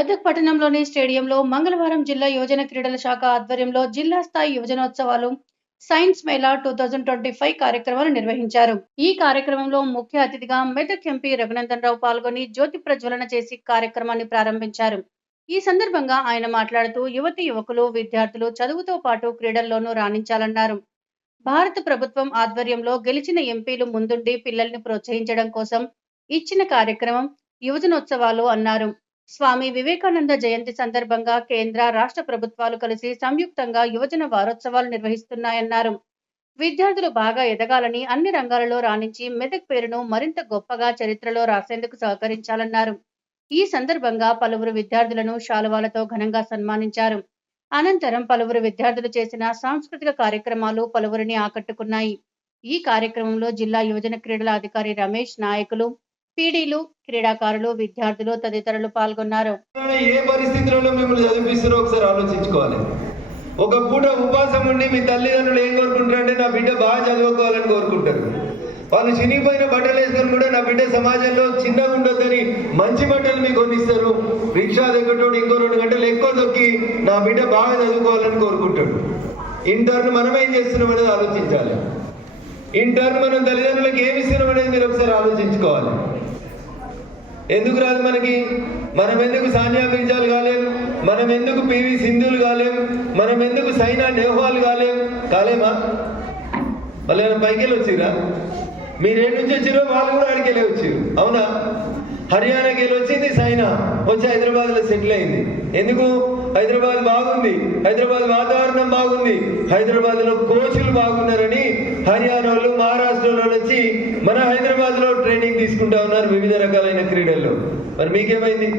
మెదక్ పట్టణంలోని స్టేడియంలో మంగళవారం జిల్లా యువజన క్రీడల శాఖ ఆధ్వర్యంలో జిల్లా స్థాయి యువజనోత్సవాలు సైన్స్ మేళా టూ థౌజండ్ ట్వంటీ ఫైవ్ కార్యక్రమాలు నిర్వహించారు. ఈ కార్యక్రమంలో ముఖ్య అతిథిగా మెదక్ ఎంపీ రఘునందన్ రావు పాల్గొని జ్యోతి ప్రజ్వలన చేసి కార్యక్రమాన్ని ప్రారంభించారు. ఈ సందర్భంగా ఆయన మాట్లాడుతూ యువతి యువకులు విద్యార్థులు చదువుతో పాటు క్రీడల్లోనూ రాణించాలన్నారు. భారత ప్రభుత్వం ఆధ్వర్యంలో గెలిచిన ఎంపీలు ముందుండి పిల్లల్ని ప్రోత్సహించడం కోసం ఇచ్చిన కార్యక్రమం యువజనోత్సవాలు అన్నారు. స్వామి వివేకానంద జయంతి సందర్భంగా కేంద్ర రాష్ట్ర ప్రభుత్వాలు కలిసి సంయుక్తంగా యువజన వారోత్సవాలు నిర్వహిస్తున్నాయన్నారు. విద్యార్థులు బాగా ఎదగాలని అన్ని రంగాలలో రాణించి మెదక్ పేరును మరింత గొప్పగా చరిత్రలో రాసేందుకు సహకరించాలన్నారు. ఈ సందర్భంగా పలువురు విద్యార్థులను శాలువాలతో ఘనంగా సన్మానించారు. అనంతరం పలువురు విద్యార్థులు చేసిన సాంస్కృతిక కార్యక్రమాలు పలువురిని ఆకట్టుకున్నాయి. ఈ కార్యక్రమంలో జిల్లా యువజన క్రీడల అధికారి రమేష్ నాయకులు పీడీలు క్రీడాకారులు విద్యార్థులు తదితరులు పాల్గొన్నారు. ఏ పరిస్థితులలో మిమ్మల్ని చదివిస్తారో ఒకసారి ఆలోచించుకోవాలి. ఒక పూట ఉపవాసం ఉండి మీ తల్లిదండ్రులు ఏం కోరుకుంటారంటే నా బిడ్డ బాగా చదువుకోవాలని కోరుకుంటారు. వాళ్ళు చినిగిపోయిన బట్టలు వేసుకొని కూడా నా బిడ్డ సమాజంలో చిన్నగా ఉండొద్దని మంచి బట్టలు మీకు కొనిస్తారు. రిక్షా దగ్గరతోటి ఇంకో రెండు గంటలు ఎక్కువ దొక్కి నా బిడ్డ బాగా చదువుకోవాలని కోరుకుంటాడు. ఇంటర్ను మనం ఏం చేస్తున్నాం అనేది ఆలోచించాలి. ఇంటర్న్ మనం తల్లిదండ్రులకు ఏమి ఇస్తున్నాం అనేది మీరు ఒకసారి ఆలోచించుకోవాలి. ఎందుకు రాదు మనకి? మనం ఎందుకు సానియా మిర్జాలు కాలేం? మనం ఎందుకు పివి సింధులు కాలేం? మనం ఎందుకు సైనా నెహ్వాల్ కాలేం? కాలేమా? వాళ్ళు ఏమైనా పైకి వెళ్ళి వచ్చిరా మీరు ఏడు నుంచి వచ్చిరో వాళ్ళు కూడా అడిగి వెళ్ళి వచ్చారు అవునా? హర్యానాకి వెళ్ళి వచ్చింది సైనా. వచ్చి హైదరాబాద్లో సెటిల్ అయింది. ఎందుకు? హైదరాబాద్ బాగుంది. హైదరాబాద్ వాతావరణం బాగుంది. హైదరాబాద్లో కోచ్లు బాగున్నారని హర్యానా వాళ్ళు మహారాష్ట్ర వచ్చి మన హైదరాబాద్లో ట్రైనింగ్ తీసుకుంటా ఉన్నారు వివిధ రకాలైన క్రీడల్లో. మరి మీకేమైంది?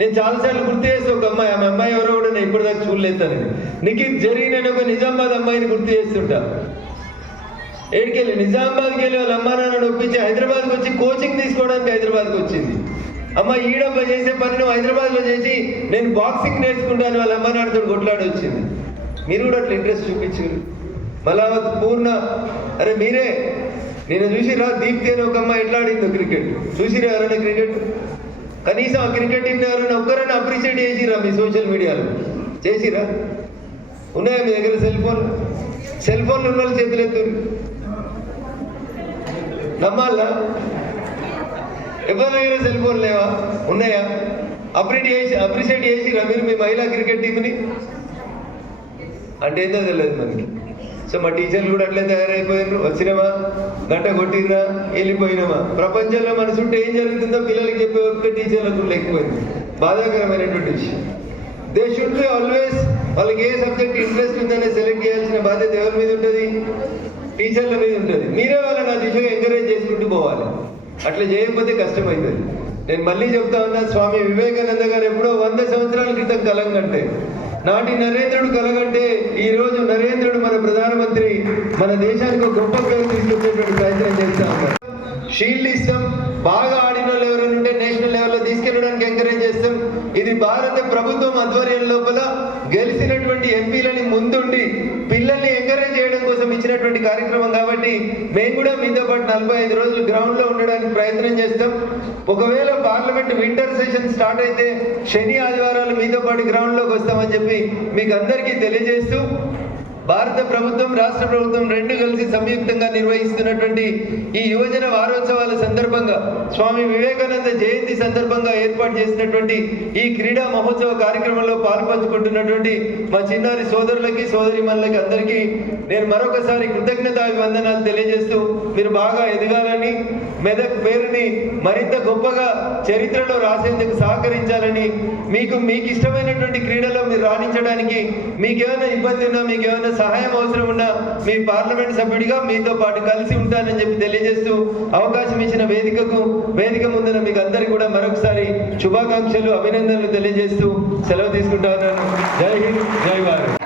నేను చాలాసార్లు గుర్తు చేస్తే ఒక అమ్మాయి ఆమె అమ్మాయి ఎవరో కూడా నేను ఇప్పుడు దాకా చూడలేదు నీకు జరిగిన ఒక నిజామాబాద్ అమ్మాయిని గుర్తు చేస్తుంటా. ఏడికెళ్ళి నిజామాబాద్కి వెళ్ళి వాళ్ళ అమ్మ నాన్నని ఒప్పించి హైదరాబాద్కి వచ్చి కోచింగ్ తీసుకోవడానికి హైదరాబాద్కి వచ్చింది. అమ్మ ఈడబ్బ చేసే పని నువ్వు హైదరాబాద్లో చేసి నేను బాక్సింగ్ నేర్చుకుంటాను వాళ్ళ అమ్మ నాన్నతో కొట్లాడి వచ్చింది. మీరు కూడా అట్లా ఇంట్రెస్ట్ చూపించారు. మళ్ళా పూర్ణ అరే మీరే నేను చూసిరా దీప్తి అని ఒక అమ్మాయి ఎట్లా ఆడిందో క్రికెట్ చూసిరా ఎవరైనా క్రికెట్ కనీసం ఆ క్రికెట్ టీంని ఎవరైనా ఒక్కరైనా అప్రిషియేట్ చేసిరా మీ సోషల్ మీడియాలో చేసిరా ఉన్నాయా మీ దగ్గర సెల్ ఫోన్ సెల్ ఫోన్లు ఉన్న వాళ్ళు చేతులు ఎత్తురు నమ్మాలా? ఎవరి దగ్గర సెల్ ఫోన్ లేవా? ఉన్నాయా? అప్రిషియేట్ చేసి అప్రిషియేట్ చేసిరా మీరు మీ మహిళా క్రికెట్ టీంని అంటే ఏందో తెలియదు మనకి. సో మా టీచర్లు కూడా అట్లే తయారైపోయారు వచ్చినామా గంట కొట్టిర్రా? వెళ్ళిపోయినామా ప్రపంచంలో మన చుట్టూ ఏం జరుగుతుందో పిల్లలకి చెప్పే ఒక్క టీచర్లకు లేకపోయింది. బాధాకరమైనటువంటి విషయం. దే షుడ్ బి ఆల్వేస్ వాళ్ళకి ఏ సబ్జెక్ట్ ఇంట్రెస్ట్ ఉందనే సెలెక్ట్ చేయాల్సిన బాధ్యత ఎవరి మీద ఉంటుంది? టీచర్ల మీద ఉంటుంది. మీరే వాళ్ళని ఆ దిశగా ఎంకరేజ్ చేసుకుంటూ పోవాలి. అట్లా చేయకపోతే కష్టమవుతుంది నేను మళ్ళీ చెప్తా ఉన్నా స్వామి వివేకానంద గారు ఎప్పుడో వంద సంవత్సరాల క్రితం కలంగంటే నాటి నరేంద్రుడు కలగంటే ఈ రోజు నరేంద్రుడు మన ప్రధానమంత్రి మన దేశానికి గొప్ప పేరు తీసుకొచ్చేటువంటి ప్రయత్నం చేస్తా ఉన్నారు షీల్డ్ ఇస్తాం. బాగా ఆడిన వాళ్ళు ఎవరైనా ఉంటే నేషనల్ లెవెల్లో తీసుకెళ్ళడానికి ఎంకరేజ్ చేస్తాం. ఇది భారత ప్రభుత్వం ఆధ్వర్యం లోపల గెలిచినటువంటి ఎంపీలని ముందుండి కోసం కార్యక్రమం కాబట్టి మేము కూడా మీతో పాటు నలభై ఐదు రోజులు గ్రౌండ్లో ఉండడానికి ప్రయత్నం చేస్తాం. ఒకవేళ పార్లమెంట్ వింటర్ సెషన్ స్టార్ట్ అయితే శని ఆదివారాలు మీతో పాటు గ్రౌండ్లోకి వస్తామని చెప్పి మీకు అందరికీ తెలియజేస్తూ భారత ప్రభుత్వం రాష్ట్ర ప్రభుత్వం రెండు కలిసి సంయుక్తంగా నిర్వహిస్తున్నటువంటి ఈ యువజన వారోత్సవాల సందర్భంగా స్వామి వివేకానంద జయంతి సందర్భంగా ఏర్పాటు చేసినటువంటి ఈ క్రీడా మహోత్సవ కార్యక్రమంలో పాల్పంచుకుంటున్నటువంటి మా చిన్నారి సోదరులకి సోదరిమణులకి అందరికీ నేను మరొకసారి కృతజ్ఞత అభివందనాలు తెలియజేస్తూ మీరు బాగా ఎదగాలని మెదక్ పేరుని మరింత గొప్పగా చరిత్రలో రాసేందుకు సహకరించాలని మీకు మీకు ఇష్టమైనటువంటి క్రీడలో మీరు రాణించడానికి మీకేమైనా ఇబ్బంది ఉన్నా మీకేమైనా సహాయం అవసరం ఉన్నా మీ పార్లమెంట్ సభ్యుడిగా మీతో పాటు కలిసి ఉంటానని చెప్పి తెలియజేస్తూ అవకాశం ఇచ్చిన వేదికకు వేదిక ముందున మీకు అందరికీ కూడా మరొకసారి శుభాకాంక్షలు అభినందనలు తెలియజేస్తూ సెలవు తీసుకుంటా ఉన్నాను. జై హింద్ జై భారత్.